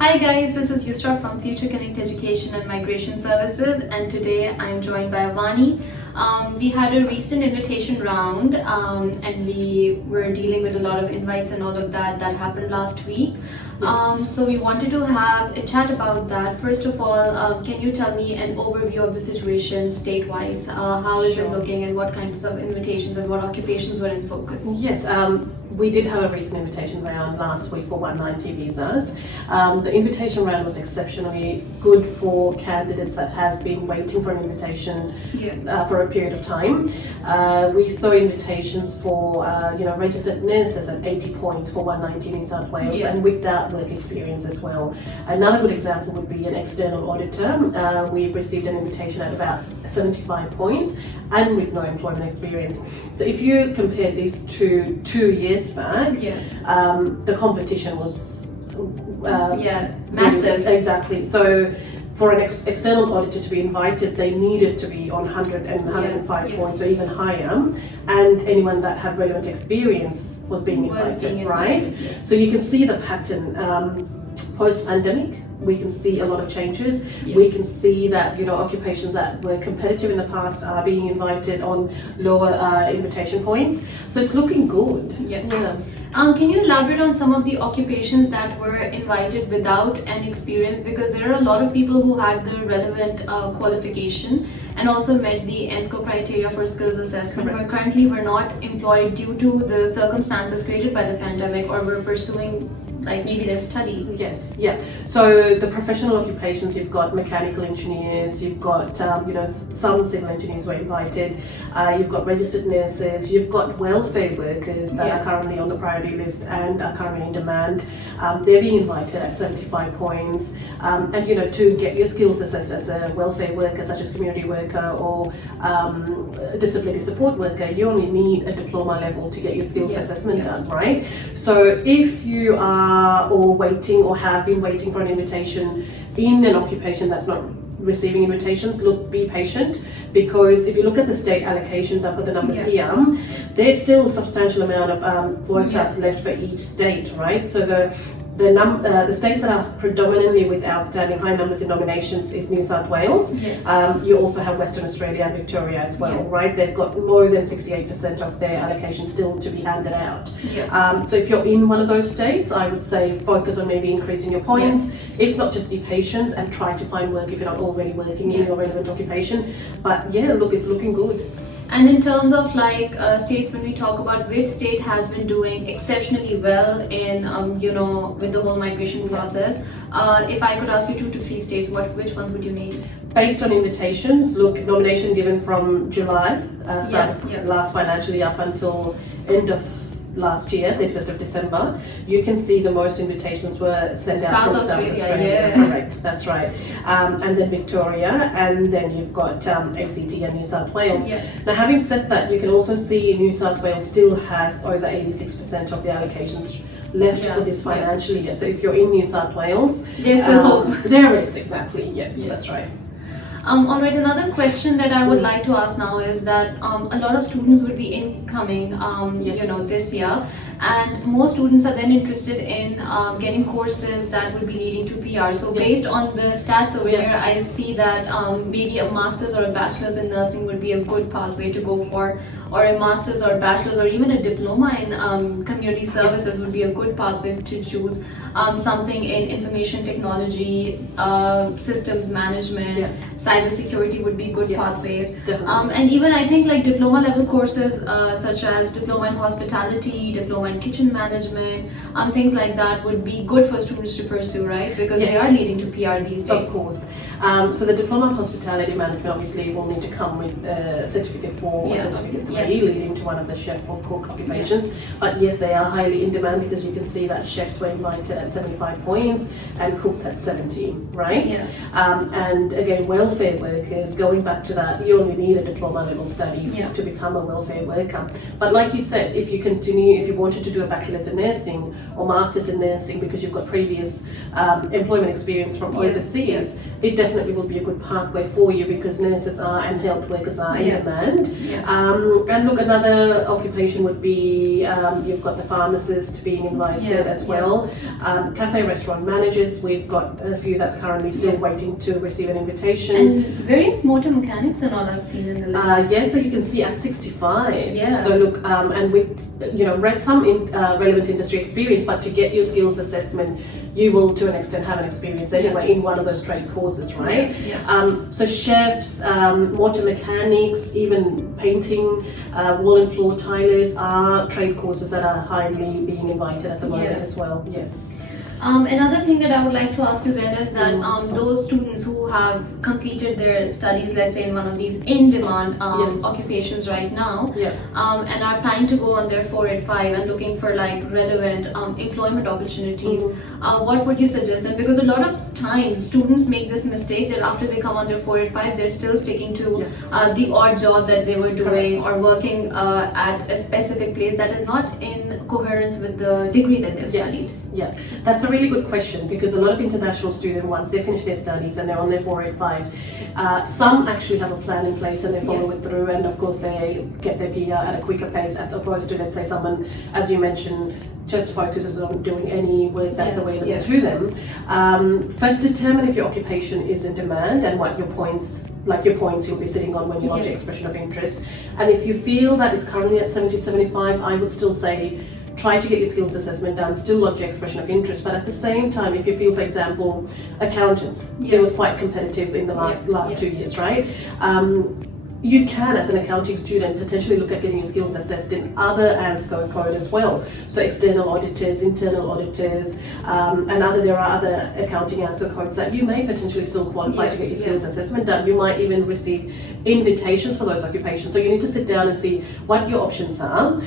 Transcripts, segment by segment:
Hi guys, this is Yusra from Future Connect Education and Migration Services, and today I'm joined by Avani. We had a recent invitation round and we were dealing with a lot of invites and all of that happened last week. So we wanted to have a chat about that. First of all, can you tell me an overview of the situation state-wise? How is it looking and what kinds of invitations and what occupations were in focus? Yes, we did have a recent invitation round last week for 190 visas. The invitation round was exceptionally good for candidates that has been waiting for an invitation for a period of time. We saw invitations for registered nurses at 80 points for 190 New South Wales, and with that work experience as well. Another good example would be an external auditor. We've received an invitation at about 75 points and with no employment experience. So if you compare these to 2 years back, the competition was massive. Exactly. So for an external auditor to be invited, they needed to be on 100 and 105 points or even higher, and anyone that had relevant experience was being invited, right? So you can see the pattern post-pandemic. We can see a lot of changes. We can see that occupations that were competitive in the past are being invited on lower invitation points. So it's looking good. Can you elaborate on some of the occupations that were invited without an experience? Because there are a lot of people who had the relevant qualification and also met the ENSCO criteria for skills assessment, but currently were not employed due to the circumstances created by the pandemic, or were pursuing maybe their study. So the professional occupations, you've got mechanical engineers, you've got some civil engineers were invited, you've got registered nurses, you've got welfare workers that are currently on the priority list and are currently in demand. They're being invited at 75 points, and to get your skills assessed as a welfare worker, such as community worker or disability support worker, you only need a diploma level to get your skills assessment done, right? So if you are or waiting or have been waiting for an invitation in an occupation that's not receiving invitations, be patient, because if you look at the state allocations, I've got the numbers here, there's still a substantial amount of quotas left for each state, right? So the states that are predominantly with outstanding high numbers in nominations is New South Wales. You also have Western Australia and Victoria as well, right? They've got more than 68% of their allocation still to be handed out. So if you're in one of those states, I would say focus on maybe increasing your points. If not, just be patient and try to find work if you're not already working in your relevant occupation. But look, it's looking good. And in terms of states, when we talk about which state has been doing exceptionally well in with the whole migration process, if I could ask you 2 to 3 states, which ones would you name? Based on invitations, look, nomination given from July, last financial year up until end of last year, 31st of December, you can see the most invitations were sent out from South Australia. Correct, that's right. And then Victoria, and then you've got ACT and New South Wales. Now, having said that, you can also see New South Wales still has over 86% of the allocations left for this financial year. So if you're in New South Wales, there's still hope. There is, exactly. Yes, that's right. Alright, another question that I would like to ask now is that a lot of students would be incoming this year, and most students are then interested in getting courses that would be leading to PR. So based on the stats over here, I see that maybe a master's or a bachelor's in nursing would be a good pathway to go for, or a master's or bachelor's or even a diploma in community services would be a good pathway to choose. Something in information technology, systems management, cybersecurity would be good pathways. And even I think diploma level courses such as diploma in hospitality, diploma in kitchen management, things like that would be good for students to pursue, right? Because they are leading to PR these days. Of course. So the diploma in hospitality management obviously will need to come with a certificate 4 or certificate 3 leading to one of the chef or cook occupations. But yes, they are highly in demand, because you can see that chefs were invited at 75 points and cooks at 70, right? And again, welfare workers, going back to that, you only need a diploma level study to become a welfare worker. But like you said, if you wanted to do a bachelor's in nursing or master's in nursing because you've got previous employment experience from overseas, it definitely will be a good pathway for you because nurses are and health workers are in demand. And look, another occupation would be you've got the pharmacist being invited as well. Cafe restaurant managers, we've got a few that's currently still waiting to receive an invitation. And various motor mechanics and all I've seen in the list. Yeah, so you can see at 65. Yeah. So look, and with some relevant industry experience, but to get your skills assessment, you will to an extent have an experience anyway in one of those trade courses, right? So chefs, motor mechanics, even painting, wall and floor tilers are trade courses that are highly being invited at the moment as well. Yes. Another thing that I would like to ask you there is that those students who have completed their studies, let's say in one of these in-demand occupations right now, and are planning to go on their 485 and looking for like relevant employment opportunities, what would you suggest them? Because a lot of times students make this mistake that after they come on their 485, they're still sticking to the odd job that they were doing or working at a specific place that is not in coherence with the degree that they've studied. Yeah, that's a really good question because a lot of international students, once they finish their studies and they're on their 485, some actually have a plan in place and they follow it through, and of course they get their PR at a quicker pace as opposed to, let's say, someone, as you mentioned, just focuses on doing any work that's available to them. First, determine if your occupation is in demand and what your points you'll be sitting on when you lodge your expression of interest. And if you feel that it's currently at 70-75, I would still say try to get your skills assessment done, still lodge your expression of interest, but at the same time, if you feel, for example, accountants, it was quite competitive in the last 2 years, right? You can, as an accounting student, potentially look at getting your skills assessed in other ANSCO code as well. So external auditors, internal auditors, and there are other accounting ANSCO codes that you may potentially still qualify to get your skills assessment done. You might even receive invitations for those occupations. So you need to sit down and see what your options are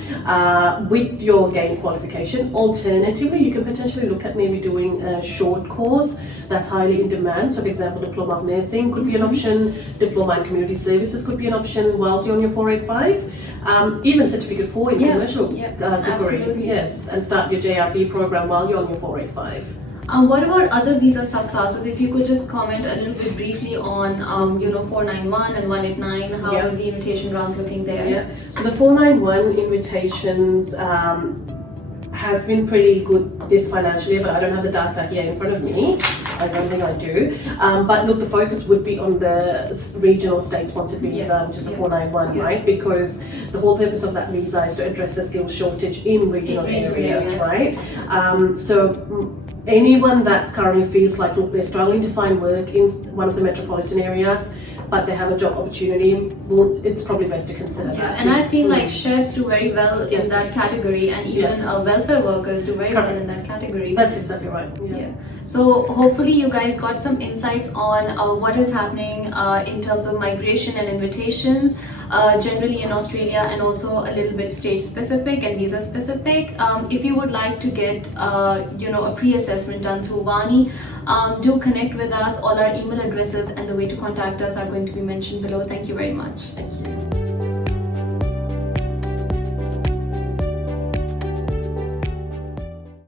with your gained qualification. Alternatively, you can potentially look at maybe doing a short course that's highly in demand. So for example, Diploma of Nursing could be an option, Diploma in Community Services could be an option whilst you're on your 485, even Certificate 4 in commercial degree, and start your JRB program while you're on your 485. What about other visa subclasses? If you could just comment a little bit briefly on 491 and 189, how are the invitation rounds looking there? So the 491 invitations has been pretty good this financial year, but I don't have the data here in front of me. I don't think I do. But look, the focus would be on the regional state-sponsored visa, which is the 491, right? Because the whole purpose of that visa is to address the skills shortage in regional areas, right? So anyone that currently feels like, look, they're struggling to find work in one of the metropolitan areas, but they have a job opportunity, well, it's probably best to consider that. And I've seen like chefs do very well in that category, and even welfare workers do very well in that category. That's exactly right. So hopefully you guys got some insights on what is happening in terms of migration and invitations generally in Australia, and also a little bit state specific and visa specific. If you would like to get a pre-assessment done through Vani, do connect with us. All our email addresses and the way to contact us are going to be mentioned below. Thank you very much. Thank you.